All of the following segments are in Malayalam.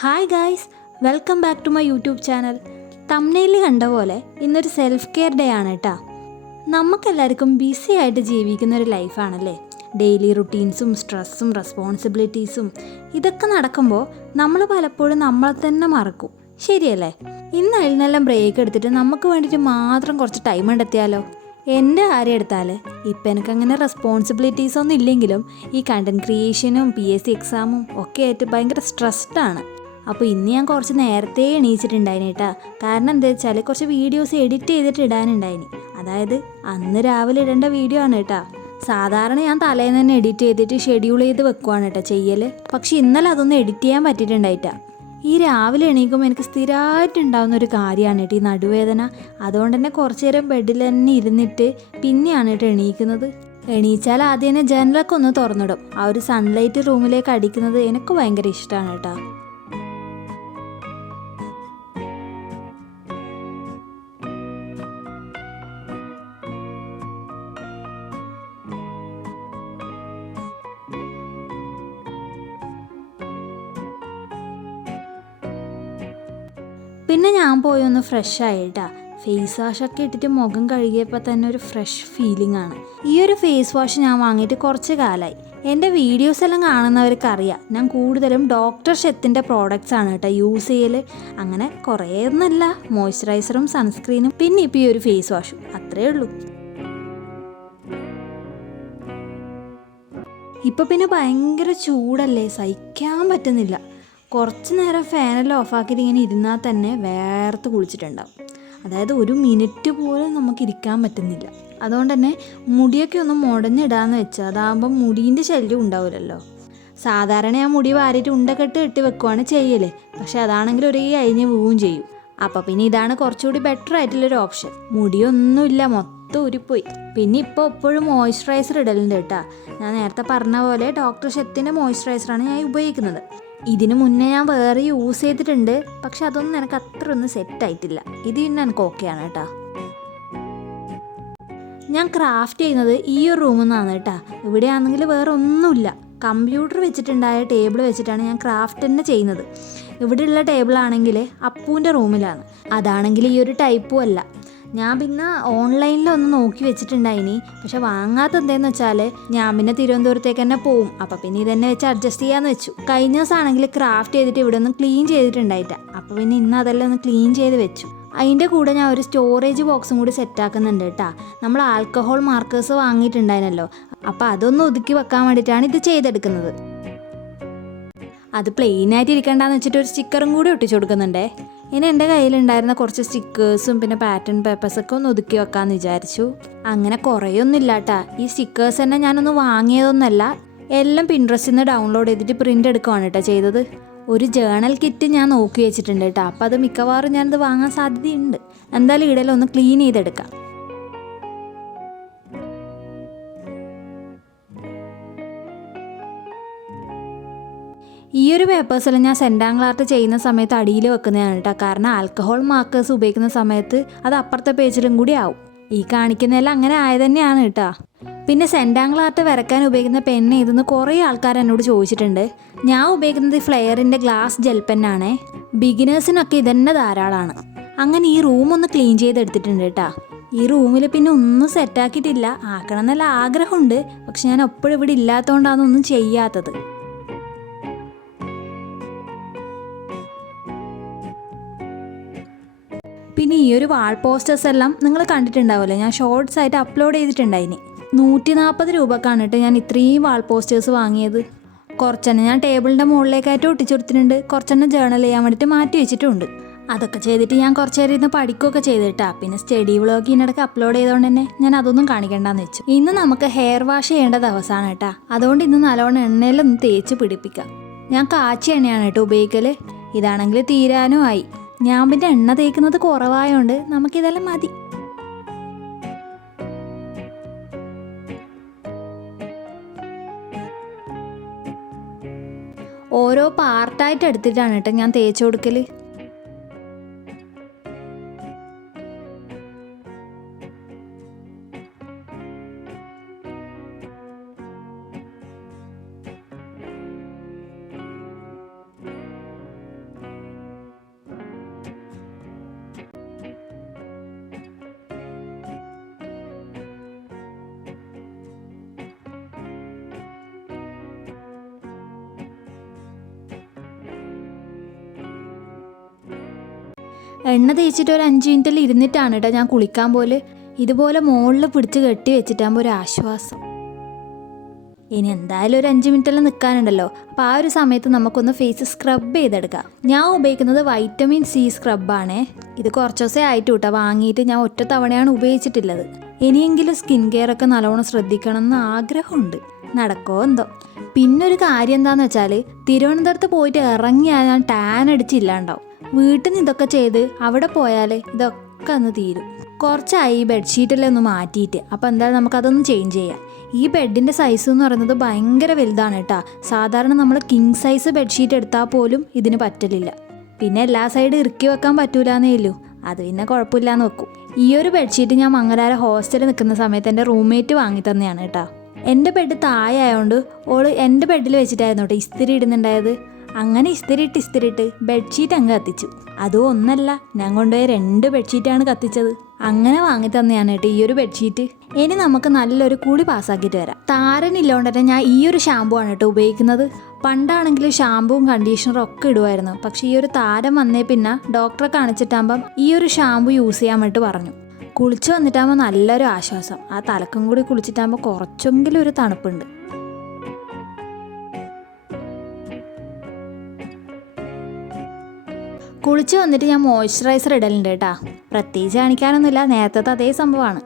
Hi guys, welcome back to my YouTube channel. തംബ്നെയിലിൽ കണ്ട പോലെ ഇന്നൊരു സെൽഫ് കെയർ ഡേ ആണ് കേട്ടോ. നമുക്കെല്ലാവർക്കും ബിസി ആയിട്ട് ജീവിക്കുന്ന ഒരു ലൈഫാണല്ലേ. ഡെയിലി റുട്ടീൻസും സ്ട്രെസ്സും റെസ്പോൺസിബിലിറ്റീസും ഇതൊക്കെ നടക്കുമ്പോൾ നമ്മൾ പലപ്പോഴും നമ്മളെ തന്നെ മറക്കും, ശരിയല്ലേ? ഇന്ന് അതിനെല്ലാം ബ്രേക്ക് എടുത്തിട്ട് നമുക്ക് വേണ്ടിയിട്ട് മാത്രം കുറച്ച് ടൈം കണ്ടെത്തിയാലോ? എൻ്റെ കാര്യം എടുത്താൽ ഇപ്പം എനിക്കങ്ങനെ റെസ്പോൺസിബിലിറ്റീസ് ഒന്നും ഇല്ലെങ്കിലും ഈ കണ്ടൻറ് ക്രിയേഷനും PSC എക്സാമും ഒക്കെ ആയിട്ട് ഭയങ്കര സ്ട്രെസ്ഡാണ്. അപ്പോൾ ഇന്ന് ഞാൻ കുറച്ച് നേരത്തെ എണീച്ചിട്ടുണ്ടായിന് കേട്ടോ. കാരണം എന്താ വെച്ചാൽ കുറച്ച് വീഡിയോസ് എഡിറ്റ് ചെയ്തിട്ട് ഇടാനുണ്ടായിന്. അതായത് അന്ന് രാവിലെ ഇടേണ്ട വീഡിയോ ആണ് കേട്ടോ. സാധാരണ ഞാൻ തലേന്ന് തന്നെ എഡിറ്റ് ചെയ്തിട്ട് ഷെഡ്യൂൾ ചെയ്ത് വെക്കുവാണ് കേട്ടോ ചെയ്യൽ. പക്ഷെ ഇന്നലെ അതൊന്നും എഡിറ്റ് ചെയ്യാൻ പറ്റിയിട്ടുണ്ടായിട്ടാ. ഈ രാവിലെ എണീക്കുമ്പോൾ എനിക്ക് സ്ഥിരമായിട്ടുണ്ടാകുന്ന ഒരു കാര്യമാണ് കേട്ടോ ഈ നടുവേദന. അതുകൊണ്ട് തന്നെ കുറച്ച് നേരം ബെഡിൽ തന്നെ ഇരുന്നിട്ട് പിന്നെയാണ് കേട്ടോ എണീക്കുന്നത്. എണീച്ചാൽ ആദ്യം തന്നെ ജനലൊക്കെ ഒന്ന് തുറന്നിടും. ആ ഒരു സൺലൈറ്റ് റൂമിലേക്ക് അടിക്കുന്നത് എനിക്ക് ഭയങ്കര ഇഷ്ടമാണ് കേട്ടോ. പിന്നെ ഞാൻ പോയി ഒന്ന് ഫ്രഷ് ആയിട്ടാ. ഫേസ് വാഷൊക്കെ ഇട്ടിട്ട് മുഖം കഴുകിയപ്പോൾ തന്നെ ഒരു ഫ്രഷ് ഫീലിംഗ് ആണ്. ഈ ഒരു ഫേസ് വാഷ് ഞാൻ വാങ്ങിയിട്ട് കുറച്ച് കാലമായി. എൻ്റെ വീഡിയോസ് എല്ലാം കാണുന്നവർക്ക് അറിയാം, ഞാൻ കൂടുതലും ഡോക്ടർ ഷെത്തിൻ്റെ പ്രോഡക്റ്റ്സ് ആണ് കേട്ടോ യൂസ് ചെയ്യൽ. അങ്ങനെ കുറേ ഒന്നല്ല, മോയ്സ്ചറൈസറും സൺസ്ക്രീനും പിന്നെ ഇപ്പോൾ ഈ ഒരു ഫേസ് വാഷും, അത്രയേ ഉള്ളൂ. ഇപ്പം പിന്നെ ഭയങ്കര ചൂടല്ലേ, സഹിക്കാൻ പറ്റുന്നില്ല. കുറച്ച് നേരം ഫാനെല്ലാം ഓഫാക്കിയിട്ട് ഇങ്ങനെ ഇരുന്നാൽ തന്നെ വേർത്ത് കുളിച്ചിട്ടുണ്ടാവും. അതായത് ഒരു മിനിറ്റ് പോലും നമുക്ക് ഇരിക്കാൻ പറ്റുന്നില്ല. അതുകൊണ്ട് തന്നെ മുടിയൊക്കെ ഒന്ന് മുടഞ്ഞിടാന്ന് വെച്ചാൽ അതാകുമ്പം മുടീൻ്റെ ശല്യം ഉണ്ടാവില്ലല്ലോ. സാധാരണ ഞാൻ മുടി വാരിയിട്ട് ഉണ്ടക്കെട്ട് കെട്ടി വെക്കുവാണ് ചെയ്യൽ. പക്ഷെ അതാണെങ്കിൽ ഒരേ അഴിഞ്ഞ് പോവുകയും ചെയ്യും. അപ്പോൾ പിന്നെ ഇതാണ് കുറച്ചുകൂടി ബെറ്റർ ആയിട്ടുള്ളൊരു ഓപ്ഷൻ. മുടിയൊന്നുമില്ല, മൊത്തം ഉരിപ്പോയി. പിന്നെ ഇപ്പോൾ എപ്പോഴും മോയ്സ്ചറൈസർ ഇടലുണ്ട് കേട്ടോ. ഞാൻ നേരത്തെ പറഞ്ഞ പോലെ ഡോക്ടർ ഷെത്തിൻ്റെ മോയ്സ്ചറൈസറാണ് ഞാൻ ഉപയോഗിക്കുന്നത്. ഇതിനു മുന്നേ ഞാൻ വേറെ യൂസ് ചെയ്തിട്ടുണ്ട്, പക്ഷെ അതൊന്നും എനിക്ക് അത്ര ഒന്നും സെറ്റായിട്ടില്ല. ഇത് പിന്നെ എനിക്ക് ഓക്കെയാണ് കേട്ടോ. ഞാൻ ക്രാഫ്റ്റ് ചെയ്യുന്നത് ഈ ഒരു റൂമിൽ നിന്നാണ് കേട്ടോ. ഇവിടെയാണെങ്കിൽ വേറെ ഒന്നുമില്ല, കമ്പ്യൂട്ടർ വെച്ചിട്ടുണ്ടായ ടേബിൾ വെച്ചിട്ടാണ് ഞാൻ ക്രാഫ്റ്റ് തന്നെ ചെയ്യുന്നത്. ഇവിടെയുള്ള ടേബിളാണെങ്കിൽ അപ്പൂൻ്റെ റൂമിലാണ്. അതാണെങ്കിൽ ഈ ഒരു ടൈപ്പും അല്ല. ഞാൻ പിന്നെ ഓൺലൈനിലൊന്ന് നോക്കി വെച്ചിട്ടുണ്ടായിനി, പക്ഷെ വാങ്ങാത്ത എന്താണെന്ന് വെച്ചാൽ ഞാൻ പിന്നെ തിരുവനന്തപുരത്തേക്ക് തന്നെ പോവും. അപ്പം പിന്നെ ഇതന്നെ വെച്ച് അഡ്ജസ്റ്റ് ചെയ്യാമെന്ന് വെച്ചു. കഴിഞ്ഞ ദിവസമാണെങ്കിൽ ക്രാഫ്റ്റ് ചെയ്തിട്ട് ഇവിടെ ഒന്ന് ക്ലീൻ ചെയ്തിട്ടുണ്ടായിട്ടാ. അപ്പോൾ പിന്നെ ഇന്ന് അതെല്ലാം ഒന്ന് ക്ലീൻ ചെയ്ത് വെച്ചു. അതിൻ്റെ കൂടെ ഞാൻ ഒരു സ്റ്റോറേജ് ബോക്സും കൂടി സെറ്റാക്കുന്നുണ്ട് കേട്ടോ. നമ്മൾ ആൽക്കഹോൾ മാർക്കേഴ്സ് വാങ്ങിയിട്ടുണ്ടായിരുന്നല്ലോ, അപ്പോൾ അതൊന്ന് ഒതുക്കി വെക്കാൻ വേണ്ടിയിട്ടാണ് ഇത് ചെയ്തെടുക്കുന്നത്. അത് പ്ലെയിനായിട്ട് ഇരിക്കണ്ടെന്ന് വെച്ചിട്ട് ഒരു സ്റ്റിക്കറും കൂടി ഒട്ടിച്ചു കൊടുക്കുന്നുണ്ടേ. ഇനി എൻ്റെ കയ്യിലുണ്ടായിരുന്ന കുറച്ച് സ്റ്റിക്കേഴ്സും പിന്നെ പാറ്റേൺ പേപ്പേഴ്സൊക്കെ ഒന്ന് ഒതുക്കി വെക്കാമെന്ന് വിചാരിച്ചു. അങ്ങനെ കുറേയൊന്നുമില്ല കേട്ടോ. ഈ സ്റ്റിക്കേഴ്സ് തന്നെ ഞാനൊന്ന് വാങ്ങിയതൊന്നുമല്ല, എല്ലാം പിൻട്രസ്റ്റിൽ നിന്ന് ഡൗൺലോഡ് ചെയ്തിട്ട് പ്രിൻ്റ് എടുക്കുവാണ് കേട്ടോ ചെയ്തത്. ഒരു ജേണൽ കിറ്റ് ഞാൻ നോക്കി വെച്ചിട്ടുണ്ട് കേട്ടോ. അപ്പോൾ അത് മിക്കവാറും ഞാനത് വാങ്ങാൻ സാധ്യതയുണ്ട്. എന്തായാലും ഇടയിൽ ഒന്ന് ക്ലീൻ ചെയ്തെടുക്കാം. ഈ ഒരു പേപ്പേഴ്സെല്ലാം ഞാൻ സെൻറ്റാങ്കിൾ ആർട്ട് ചെയ്യുന്ന സമയത്ത് അടിയിൽ വെക്കുന്നതാണ് കേട്ടോ. കാരണം ആൽക്കഹോൾ മാർക്കേഴ്സ് ഉപയോഗിക്കുന്ന സമയത്ത് അത് അപ്പുറത്തെ പേജിലും കൂടി ആവും. ഈ കാണിക്കുന്നതെല്ലാം അങ്ങനെ ആയത് തന്നെയാണ് കേട്ടോ. പിന്നെ സെൻറ്റാങ്കിൾ ആർട്ട് വരയ്ക്കാൻ ഉപയോഗിക്കുന്ന പെന്ന് ഏതെന്ന് കുറേ ആൾക്കാർ എന്നോട് ചോദിച്ചിട്ടുണ്ട്. ഞാൻ ഉപയോഗിക്കുന്നത് ഫ്ലെയറിൻ്റെ ഗ്ലാസ് ജെൽ പെന്നാണേ. ബിഗിനേഴ്സിനൊക്കെ ഇതന്നെ ധാരാളമാണ്. അങ്ങനെ ഈ റൂം ഒന്ന് ക്ലീൻ ചെയ്തെടുത്തിട്ടുണ്ട് കേട്ടോ. ഈ റൂമിൽ പിന്നെ ഒന്നും സെറ്റാക്കിയിട്ടില്ല. ആക്കണം എന്നല്ല ആഗ്രഹമുണ്ട്, പക്ഷെ ഞാൻ എപ്പോഴും ഇവിടെ ഇല്ലാത്തതുകൊണ്ടാണ് ഒന്നും ചെയ്യാത്തത്. പിന്നെ ഈ ഒരു വാൾ പോസ്റ്റേഴ്സ് എല്ലാം നിങ്ങൾ കണ്ടിട്ടുണ്ടാവില്ലേ, ഞാൻ ഷോർട്സ് ആയിട്ട് അപ്ലോഡ് ചെയ്തിട്ടുണ്ടായിനി. 140 രൂപക്കാണ് കേട്ടോ ഞാൻ ഇത്രയും വാൾ പോസ്റ്റേഴ്സ് വാങ്ങിയത്. കുറച്ചെണ്ണം ഞാൻ ടേബിളിൻ്റെ മുകളിലേക്കായിട്ട് ഒട്ടിച്ചെടുത്തിട്ടുണ്ട്, കുറച്ചെണ്ണം ജേണൽ ചെയ്യാൻ വേണ്ടിയിട്ട് മാറ്റി വെച്ചിട്ടുണ്ട്. അതൊക്കെ ചെയ്തിട്ട് ഞാൻ കുറച്ച് നേരം ഇരുന്ന് പഠിക്കുകയൊക്കെ ചെയ്തിട്ടാ. പിന്നെ സ്റ്റഡി വ്ളോഗ് ഇതിനിടയ്ക്ക് അപ്ലോഡ് ചെയ്തുകൊണ്ട് തന്നെ ഞാൻ അതൊന്നും കാണിക്കേണ്ടെന്ന് വെച്ചു. ഇന്ന് നമുക്ക് ഹെയർ വാഷ് ചെയ്യേണ്ട ദിവസമാണ് കേട്ടോ. അതുകൊണ്ട് ഇന്ന് നല്ലോണം എണ്ണയിലൊന്ന് തേച്ച് പിടിപ്പിക്കാം. ഞാൻ കാച്ചിയ എണ്ണയാണ് കേട്ടോ ഉപയോഗിക്കൽ. ഇതാണെങ്കിൽ തീരാനും ആയി. ഞാൻ പിന്നെ എണ്ണ തേക്കുന്നത് കുറവായതുകൊണ്ട് നമുക്കിതെല്ലാം മതി. ഓരോ പാർട്ടായിട്ട് എടുത്തിട്ടാണ് കേട്ടോ ഞാൻ തേച്ച് കൊടുക്കൽ. എണ്ണ തേച്ചിട്ട് ഒരു 5 മിനിറ്റിൽ ഇരുന്നിട്ടാണ് കേട്ടോ ഞാൻ കുളിക്കാൻ പോലെ. ഇതുപോലെ മുകളിൽ പിടിച്ച് കെട്ടി വെച്ചിട്ടാകുമ്പോൾ ഒരു ആശ്വാസം. ഇനി എന്തായാലും ഒരു 5 മിനിറ്റെല്ലാം നിൽക്കാനുണ്ടല്ലോ. അപ്പോൾ ആ ഒരു സമയത്ത് നമുക്കൊന്ന് ഫേസ് സ്ക്രബ് ചെയ്തെടുക്കാം. ഞാൻ ഉപയോഗിക്കുന്നത് വൈറ്റമിൻ സി സ്ക്രബാണേ. ഇത് കുറച്ച് ദിവസമേ ആയിട്ട് കേട്ടോ വാങ്ങിയിട്ട്. ഞാൻ ഒറ്റ തവണയാണ് ഉപയോഗിച്ചിട്ടുള്ളത്. ഇനിയെങ്കിലും സ്കിൻ കെയർ ഒക്കെ നല്ലോണം ശ്രദ്ധിക്കണം എന്ന് ആഗ്രഹമുണ്ട്. നടക്കോ എന്തോ. പിന്നൊരു കാര്യം എന്താണെന്ന് വെച്ചാൽ തിരുവനന്തപുരത്ത് പോയിട്ട് ഇറങ്ങിയാൽ ഞാൻ ടാൻ അടിച്ചില്ലാണ്ടാവും. വീട്ടിൽ നിന്ന് ഇതൊക്കെ ചെയ്ത് അവിടെ പോയാൽ ഇതൊക്കെ ഒന്ന് തീരും. കുറച്ചായി ഈ ബെഡ്ഷീറ്റെല്ലാം ഒന്ന് മാറ്റിയിട്ട്. അപ്പോൾ എന്തായാലും നമുക്കതൊന്ന് ചേഞ്ച് ചെയ്യാം. ഈ ബെഡിൻ്റെ സൈസ് എന്ന് പറയുന്നത് ഭയങ്കര വലുതാണ് കേട്ടോ. സാധാരണ നമ്മൾ കിങ് സൈസ് ബെഡ്ഷീറ്റ് എടുത്താൽ പോലും ഇതിന് പറ്റലില്ല. പിന്നെ എല്ലാ സൈഡും ഇറുക്കി വെക്കാൻ പറ്റൂലെന്നേ ഉള്ളൂ. അത് പിന്നെ കുഴപ്പമില്ലാന്ന് വെക്കും. ഈ ഒരു ബെഡ്ഷീറ്റ് ഞാൻ മംഗലാര ഹോസ്റ്റലിൽ നിൽക്കുന്ന സമയത്ത് എൻ്റെ റൂംമേറ്റ് വാങ്ങി തന്നെയാണ് കേട്ടോ. എൻ്റെ ബെഡ് താഴെ ആയതുകൊണ്ട് ഓള് എൻ്റെ ബെഡിൽ വെച്ചിട്ടായിരുന്നു കേട്ടോ ഇസ്തിരി ഇടുന്നുണ്ടായത്. അങ്ങനെ ഇസ്തിരിയിട്ട് ബെഡ്ഷീറ്റ് അങ്ങ് കത്തിച്ചു. അതും ഒന്നല്ല, ഞാൻ കൊണ്ടുപോയ 2 ബെഡ്ഷീറ്റാണ് കത്തിച്ചത്. അങ്ങനെ വാങ്ങി തന്നെയാണ് കേട്ടോ ഈ ഒരു ബെഡ്ഷീറ്റ്. ഇനി നമുക്ക് നല്ലൊരു കുളി പാസ്സാക്കിയിട്ട് വരാം. താരനില്ലോണ്ട് തന്നെ ഞാൻ ഈ ഒരു ഷാമ്പു ആണ് കേട്ടോ ഉപയോഗിക്കുന്നത്. പണ്ടാണെങ്കിൽ ഷാമ്പുവും കണ്ടീഷണറും ഒക്കെ ഇടുമായിരുന്നു. പക്ഷേ ഈ ഒരു താരം വന്നേ പിന്നെ ഡോക്ടറെ കാണിച്ചിട്ടാകുമ്പം ഈ ഒരു ഷാമ്പു യൂസ് ചെയ്യാൻ വേണ്ടിയിട്ട് പറഞ്ഞു. കുളിച്ച് വന്നിട്ടാകുമ്പോൾ നല്ലൊരു ആശ്വാസം. ആ തലക്കും കൂടി കുളിച്ചിട്ടാകുമ്പോൾ കുറച്ചെങ്കിലും ഒരു തണുപ്പുണ്ട്. കുളിച്ച് വന്നിട്ട് ഞാൻ മോയ്സ്ചറൈസർ ഇടലുണ്ട് കേട്ടോ. പ്രത്യേകിച്ച് കാണിക്കാനൊന്നുമില്ല, നേരത്തെ അതേ സംഭവമാണ്.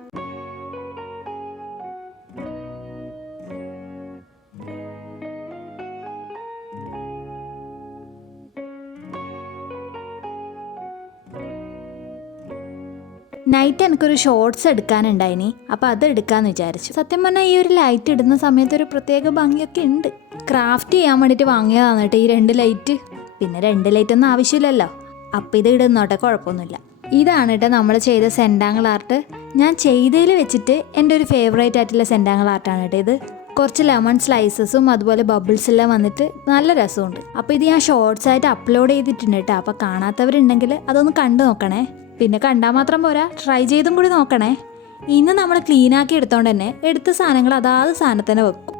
നൈറ്റ് എനിക്കൊരു ഷോർട്സ് എടുക്കാനുണ്ടായിനി. അപ്പോൾ അത് എടുക്കാമെന്ന് വിചാരിച്ചു. സത്യം പറഞ്ഞാൽ ഈ ഒരു ലൈറ്റ് ഇടുന്ന സമയത്ത് ഒരു പ്രത്യേക ഭംഗിയൊക്കെ ഉണ്ട്. ക്രാഫ്റ്റ് ചെയ്യാൻ വേണ്ടിയിട്ട് വാങ്ങിയതാണ് കേട്ടോ ഈ 2 ലൈറ്റ്. പിന്നെ 2 ലൈറ്റൊന്നും ആവശ്യമില്ലല്ലോ. അപ്പോൾ ഇത് ഇടുന്നോട്ടെ, കുഴപ്പമൊന്നുമില്ല. ഇതാണ് കേട്ടോ നമ്മൾ ചെയ്ത സെൻറ്റാങ്കിൾ ആർട്ട്. ഞാൻ ചെയ്തതിൽ വെച്ചിട്ട് എൻ്റെ ഒരു ഫേവറേറ്റ് ആയിട്ടുള്ള സെൻറ്റാങ്കിൾ ആർട്ടാണ് കേട്ടോ ഇത്. കുറച്ച് ലെമൺ സ്ലൈസസും അതുപോലെ ബബിൾസ് എല്ലാം വന്നിട്ട് നല്ല രസമുണ്ട്. അപ്പോൾ ഇത് ഞാൻ ഷോർട്സ് ആയിട്ട് അപ്ലോഡ് ചെയ്തിട്ടുണ്ട് കേട്ടോ. അപ്പോൾ കാണാത്തവരുണ്ടെങ്കിൽ അതൊന്ന് കണ്ടു നോക്കണേ. പിന്നെ കണ്ടാൽ മാത്രം പോരാ, ട്രൈ ചെയ്തും കൂടി നോക്കണേ. ഇന്ന് നമ്മൾ ക്ലീനാക്കി എടുത്തോണ്ട് തന്നെ എടുത്ത സാധനങ്ങൾ അതാത് സാധനത്തിന് വെക്കും.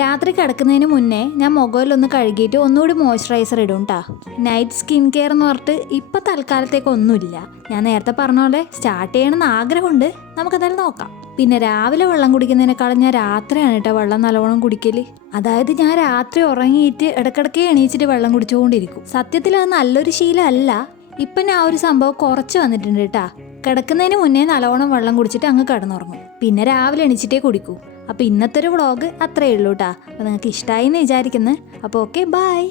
രാത്രി കിടക്കുന്നതിന് മുന്നേ ഞാൻ മുഖയിലൊന്ന് കഴുകിയിട്ട് ഒന്നുകൂടി മോയ്സ്ചറൈസർ ഇടും കേട്ടോ. നൈറ്റ് സ്കിൻ കെയർ എന്ന് പറഞ്ഞിട്ട് ഇപ്പം തൽക്കാലത്തേക്കൊന്നുമില്ല. ഞാൻ നേരത്തെ പറഞ്ഞ പോലെ സ്റ്റാർട്ട് ചെയ്യണമെന്ന് ആഗ്രഹമുണ്ട്. നമുക്കതെല്ലാം നോക്കാം. പിന്നെ രാവിലെ വെള്ളം കുടിക്കുന്നതിനേക്കാളും ഞാൻ രാത്രിയാണ് കേട്ടോ വെള്ളം നല്ലോണം കുടിക്കൽ. അതായത് ഞാൻ രാത്രി ഉറങ്ങിയിട്ട് ഇടയ്ക്കിടയ്ക്ക് എണീച്ചിട്ട് വെള്ളം കുടിച്ചുകൊണ്ടിരിക്കും. സത്യത്തിൽ അത് നല്ലൊരു ശീലമല്ല. ഇപ്പം ഞാൻ ഒരു സംഭവം കുറച്ച് വന്നിട്ടുണ്ട് കേട്ടോ. കിടക്കുന്നതിന് മുന്നേ നല്ലോണം വെള്ളം കുടിച്ചിട്ട് അങ്ങ് കിടന്നുറങ്ങും. പിന്നെ രാവിലെ എണീച്ചിട്ടേ കുടിക്കൂ. അപ്പോൾ ഇന്നത്തെ ഒരു വ്ളോഗ് അത്രയേ ഉള്ളൂ കേട്ടോ. അപ്പോൾ നിങ്ങൾക്ക് ഇഷ്ടമായി എന്ന് വിചാരിക്കുന്നു. അപ്പോൾ ഓക്കെ, ബൈ.